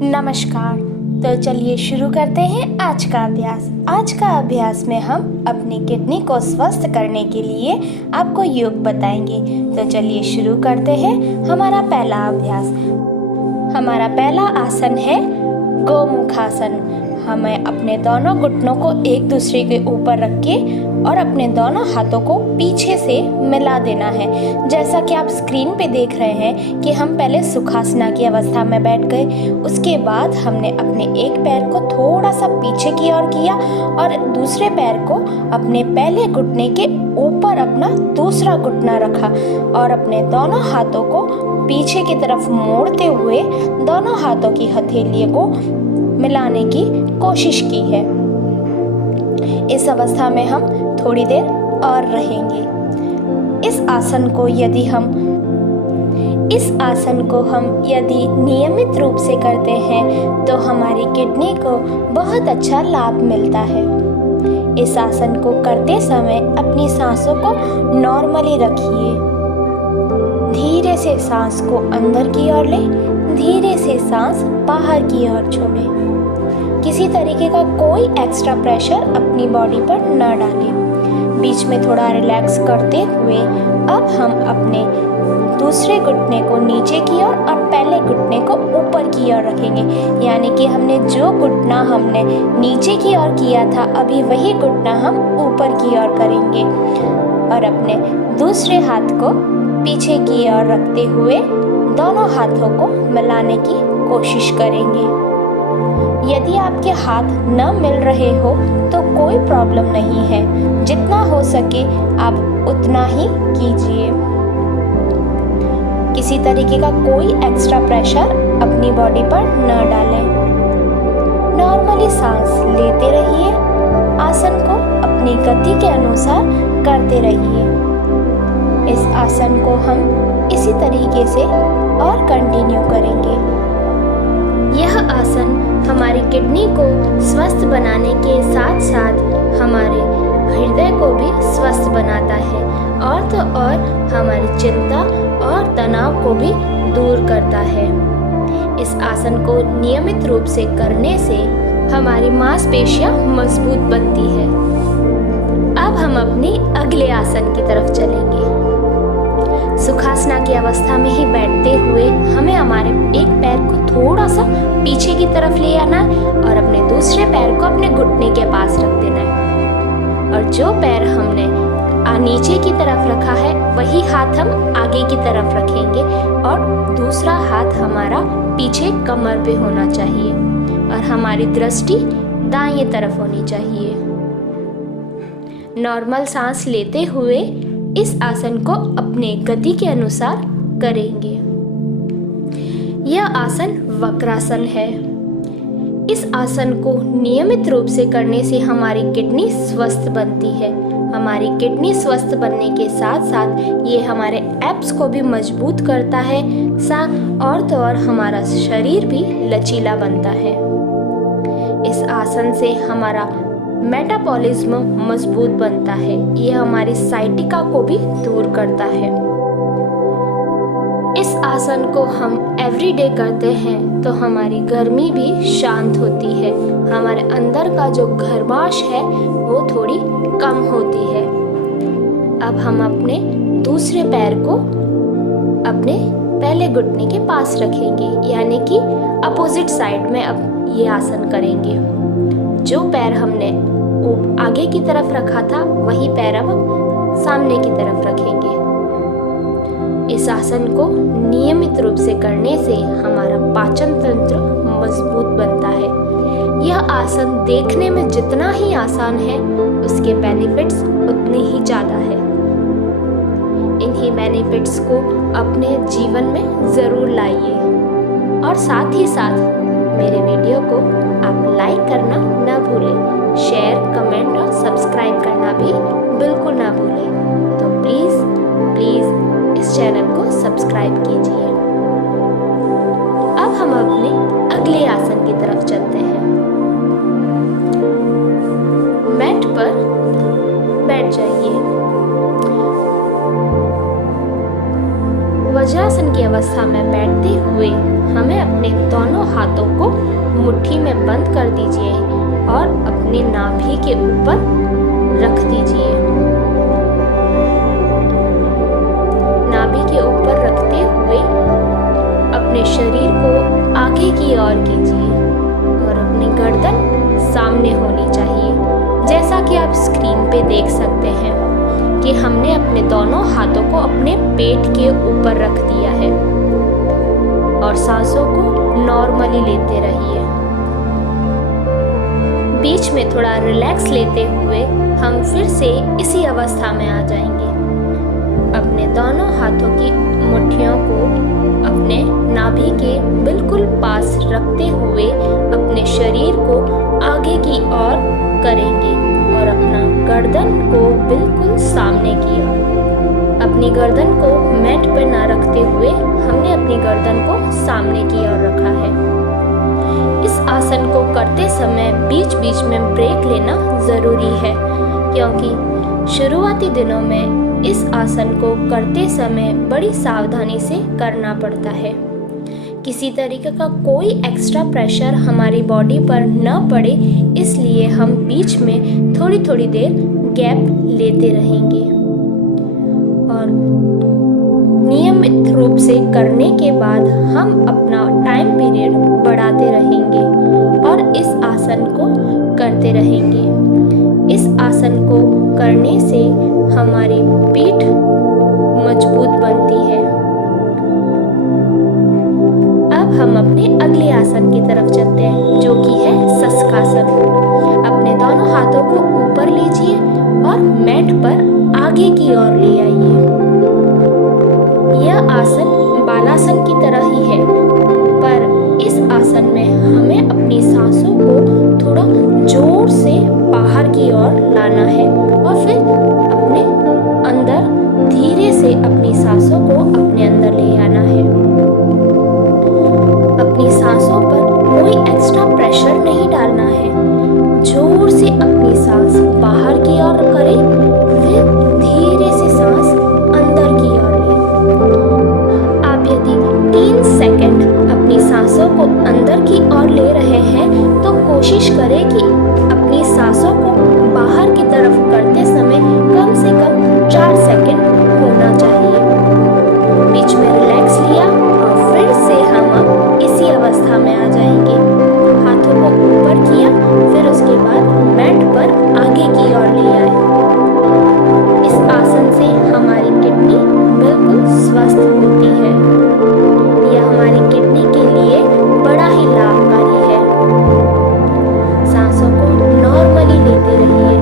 नमस्कार। तो चलिए शुरू करते हैं आज का अभ्यास। आज का अभ्यास में हम अपनी किडनी को स्वस्थ करने के लिए आपको योग बताएंगे। तो चलिए शुरू करते हैं हमारा पहला अभ्यास। हमारा पहला आसन है गोमुखासन। हमें अपने दोनों घुटनों को एक दूसरे के ऊपर रख के और अपने दोनों हाथों को पीछे से मिला देना है। जैसा कि आप स्क्रीन पे देख रहे हैं कि हम पहले सुखासना की अवस्था में बैठ गए। उसके बाद हमने अपने एक पैर को थोड़ा सा पीछे की ओर किया और दूसरे पैर को अपने पहले घुटने के ऊपर अपना दूसरा घुटना रखा और अपने दोनों हाथों को पीछे की तरफ मोड़ते हुए दोनों हाथों की हथेलियों को मिलाने की कोशिश की है। इस अवस्था में हम थोड़ी देर और रहेंगे। इस आसन को हम यदि नियमित रूप से करते हैं तो हमारी किडनी को बहुत अच्छा लाभ मिलता है। इस आसन को करते समय अपनी सांसों को नॉर्मली रखिए। धीरे से सांस को अंदर की ओर लें, धीरे से सांस बाहर की ओर छोड़ें। किसी तरीके का कोई एक्स्ट्रा प्रेशर अपनी बॉडी पर न डालें। बीच में थोड़ा रिलैक्स करते हुए अब हम अपने दूसरे घुटने को नीचे की ओर और पहले घुटने को ऊपर की ओर रखेंगे। यानी कि हमने जो घुटना हमने नीचे की ओर किया था अभी वही घुटना हम ऊपर की ओर करेंगे और अपने दूसरे हाथ को पीछे की ओर रखते हुए दोनों हाथों को मिलाने की कोशिश करेंगे। यदि आपके हाथ न मिल रहे हो तो कोई प्रॉब्लम नहीं है। जितना हो सके आप उतना ही कीजिए। किसी तरीके का कोई एक्स्ट्रा प्रेशर अपनी बॉडी पर न डालें। नॉर्मली सांस लेते रहिए। आसन को अपनी गति के अनुसार करते रहिए। इस आसन को हम इसी तरीके से और कंटिन्यू करेंगे। यह आसन हमारी किडनी को स्वस्थ बनाने के साथ साथ हमारे हृदय को भी स्वस्थ बनाता है और तो और हमारी चिंता और तनाव को भी दूर करता है। इस आसन को नियमित रूप से करने से हमारी मांसपेशियां मजबूत बनती है। अब हम अपने अगले आसन की तरफ चलेंगे। सुखासना की अवस्था में ही बैठते हुए हमें हमारे एक पैर को थोड़ा सा पीछे की तरफ ले आना है और अपने दूसरे पैर को अपने घुटने के पास रख देना है और जो पैर हमने नीचे की तरफ रखा है वही हाथ हम आगे की तरफ रखेंगे और दूसरा हाथ हमारा पीछे कमर पे होना चाहिए और हमारी दृष्टि दाएं तरफ होनी चाहिए। नॉर्मल सांस लेते हुए इस आसन को अपने गति के अनुसार करेंगे। यह आसन वक्रासन है। इस आसन को नियमित रूप से करने से हमारी किडनी स्वस्थ बनती है। हमारी किडनी स्वस्थ बनने के साथ साथ ये हमारे एब्स को भी मजबूत करता है और तो और हमारा शरीर भी लचीला बनता है। इस आसन से हमारा मेटाबॉलिज्म मजबूत बनता है। यह हमारी साइटिका को भी दूर करता है। इस आसन को हम एवरीडे करते हैं तो हमारी गर्मी भी शांत होती है। हमारे अंदर का जो गर्माश है वो थोड़ी कम होती है। अब हम अपने दूसरे पैर को अपने पहले घुटने के पास रखेंगे यानी कि अपोजिट साइड में अब ये आसन करेंगे। जो पैर हमने आगे की तरफ रखा था वही पैर अब सामने की तरफ रखेंगे। इस आसन को नियमित रूप से करने से हमारा पाचन तंत्र मजबूत बनता है। यह आसन देखने में जितना ही आसान है उसके बेनिफिट्स उतने ही ज़्यादा है। इन्हीं बेनिफिट्स को अपने जीवन में ज़रूर लाइए और साथ ही साथ मेरे वीडियो को आप लाइक करना न भूलें। शेयर, कमेंट और सब्सक्राइब करना भी बिल्कुल ना भूलें। तो प्लीज़ इस चैनल को सब्सक्राइब कीजिए। अब हम अपने अगले आसन की तरफ चलते हैं। मैट पर बैठ जाइए। वज्रासन की अवस्था में बैठते हुए हमें अपने दोनों हाथों को मुट्ठी में बंद कर दीजिए और अपनी नाभि के ऊपर रख दीजिए। नाभि के ऊपर रखते हुए अपने शरीर को आगे की ओर कीजिए और अपनी गर्दन सामने होनी चाहिए। जैसा कि आप स्क्रीन पे देख सकते हैं कि हमने अपने दोनों हाथों को अपने पेट के ऊपर रख दिया है और सांसों को नॉर्मली लेते रहिए। बीच में थोड़ा रिलैक्स लेते हुए हम फिर से इसी अवस्था में आ जाएंगे। अपने दोनों हाथों की मुट्ठियों को अपने नाभि के बिल्कुल पास रखते हुए अपने शरीर को आगे की ओर करेंगे और अपना गर्दन को बिल्कुल सामने की ओर। अपनी गर्दन को मैट पर ना रखते हुए हमने अपनी गर्दन को सामने की ओर रखा है। इस आसन को करते समय बीच बीच में ब्रेक लेना ज़रूरी है, क्योंकि शुरुआती दिनों में इस आसन को करते समय बड़ी सावधानी से करना पड़ता है। किसी तरीके का कोई एक्स्ट्रा प्रेशर हमारी बॉडी पर न पड़े, इसलिए हम बीच में थोड़ी थोड़ी देर गैप लेते रहेंगे और नियमित रूप से करने के बाद हम अपना टाइम पीरियड बढ़ाते रहेंगे और इस आसन को करते रहेंगे। इस आसन को करने से हमारी पीठ मजबूत बनती है। अब हम अपने अगले आसन की तरफ चलते हैं, जो कि है शशकासन। अपने दोनों हाथों को ऊपर लीजिए और मैट पर आगे की ओर ले आइए। यह आसन बालासन की तरह ही है, पर इस आसन में हमें अपनी सांसों को थोड़ा जोर से बाहर की ओर लाना है और फिर अपने अंदर धीरे से अपनी सांसों को अपने अंदर ले आना है। अपनी सांसों पर कोई एक्स्ट्रा प्रेशर नहीं डालना है। जोर से अपनी सांस बाहर की ओर करें, फिर धीरे से सांस अंदर की ओर लें। आप यदि 3 सेकंड अपनी सांसों को अंदर की ओर ले रहे हैं तो कोशिश करें कि अपनी सांसों को बाहर की तरफ करते समय कम से कम 4 सेकंड होना चाहिए। बीच में रिलैक्स लिया और फिर से हम इसी अवस्था में आ जाएंगे। हाथों को ऊपर किया, फिर उसके बाद मैट पर आगे की ओर ले आए। इस आसन से हमारी किडनी बिल्कुल स्वस्थ होती है। यह हमारी किडनी के लिए बड़ा ही लाभकारी है। सांसों को नॉर्मली लेते रहिए।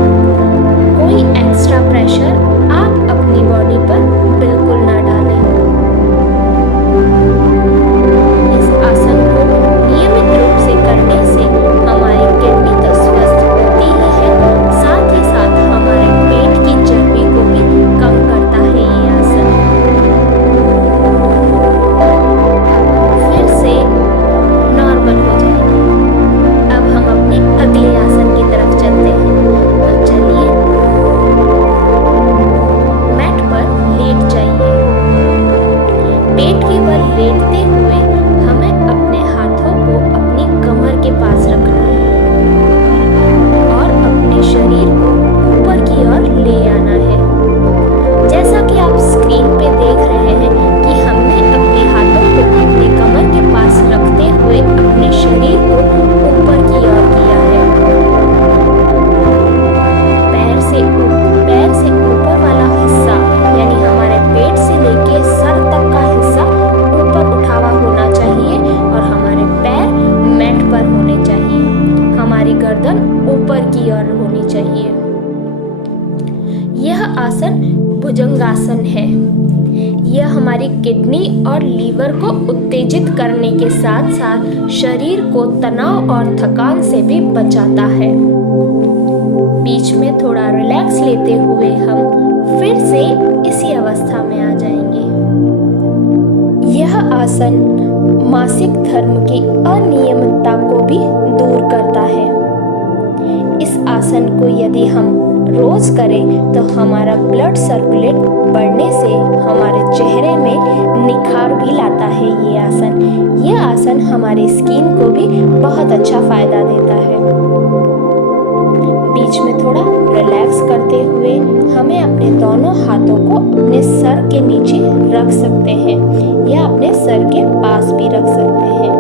कोई एक्स्ट्रा प्रेशर आप अपनी बॉडी पर बिल्कुल ना डालें। इस आसन को नियमित रूप से करने से हमारी किडनी तो स्वस्थ होती ही है, साथ ही साथ हमारे पेट की चर्बी को भी कम करता है ये आसन। फिर से नॉर्मल हो जाएगी। अब हम अपने अगले आसन की तरफ चलते हैं। तो चलिए, मैट पर लेट जाइए। पेट के बल लेटते हुए हमें अपने हाथों को अपनी कमर के पास रखना है और अपने शरीर को ऊपर की ओर ले आना है। जैसा कि आप स्क्रीन पे देख रहे हैं कि हमने अपने हाथों को अपनी कमर के पास रखते हुए अपने शरीर को ऊपर की ओर किया है। पैर से ऊपर वाला हिस्सा, यानी हमारे पेट से लेके सर तक का हिस्सा ऊपर उठा हुआ होना चाहिए और हमारे पैर मैट पर होने चाहिए। हमारी गर्दन ऊपर की ओर होनी चाहिए। यह आसन भुजंगासन है। यह हमारी किडनी और लीवर को उत्तेजित करने के साथ साथ शरीर को तनाव और थकान से भी बचाता है। बीच में थोड़ा रिलैक्स लेते हुए हम फिर से इसी अवस्था में आ जाएंगे। यह आसन मासिक धर्म की अनियमितता को भी दूर करता है। इस आसन को यदि हम रोज करें तो हमारा ब्लड सर्कुलेट बढ़ने से हमारे चेहरे में निखार भी लाता है ये आसन हमारी स्किन को भी बहुत अच्छा फायदा देता है। बीच में थोड़ा रिलैक्स करते हुए हमें अपने दोनों हाथों को अपने सर के नीचे रख सकते हैं या अपने सर के पास भी रख सकते हैं।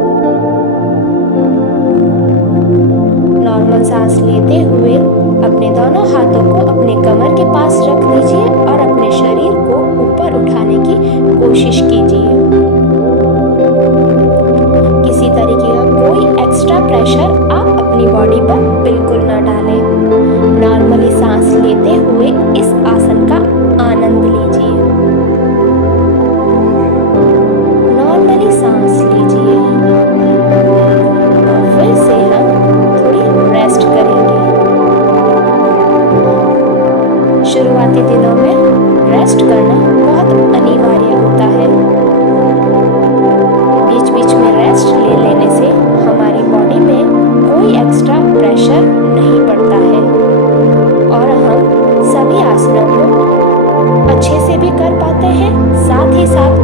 नॉर्मल सांस लेते हुए अपने दोनों हाथों को अपने कमर के पास रख लीजिए और अपने शरीर को ऊपर उठाने की कोशिश कीजिए। किसी तरीके का कोई एक्स्ट्रा प्रेशर आप अपनी बॉडी पर बिल्कुल ना डालें। नॉर्मली सांस लेते हुए इस आसन का आनंद लीजिए। नॉर्मली सांस लीजिए और फिर से हम थोड़ी रेस्ट करेंगे। शुरुआती दिनों में रेस्ट करना बहुत अनिवार्य होता है। बीच बीच में रेस्ट ले लेने से हमारी बॉडी में कोई एक्स्ट्रा प्रेशर नहीं पड़ता है और हम सभी आसनों को अच्छे से भी कर पाते हैं, साथ ही साथ